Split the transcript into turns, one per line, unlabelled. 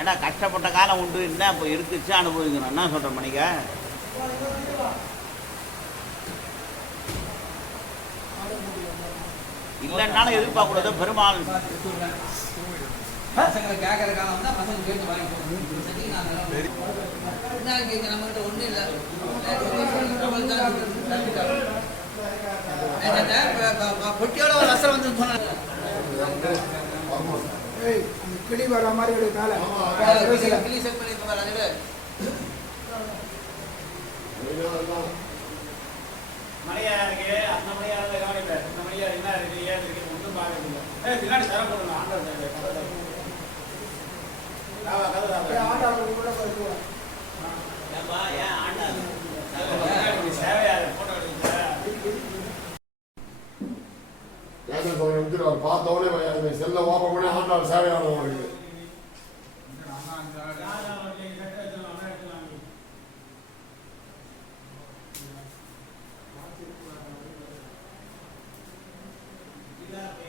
ஏன்னா கஷ்டப்பட்ட காலம் உண்டு? என்ன இப்போ இருக்குச்சு? அனுபவிக்கணும். என்ன சொல்கிற மணிக்க இல்லைன்னாலும் எதிர்பார்க்கக்கூடாது. பெருமாள்
பசங்களை கேட்கற காலம் வந்தா பசங்க கேட்டு நம்ம கிட்ட ஒண்ணும் இல்ல. தான் பொட்டியோட ஒரு அசல் வந்து சொன்னாங்க
அந்த கிளி வர மாதிரி ஒரு மேல.
கிளி- செட் பண்ணிருக்க பாரு, அது விட.
மணியா இருக்கு அந்த இந்த மணியா என்ன இருக்கு ஏன் இருக்கு ஒன்றும் பார்க்கறது ஏய் பின்னாடி தர போடணும் ஆண்டர்
ஆட்டாளர்கள் கூட வருவாங்க
ஏன்பா ஏன் ஆண்டாது
சேவையா போட்டோ எடுத்து
பார்த்தவொடனே செல்ல ஓப்பன் சம்பந்தமாக விசாரணை நடந்து இருக்குது Yeah.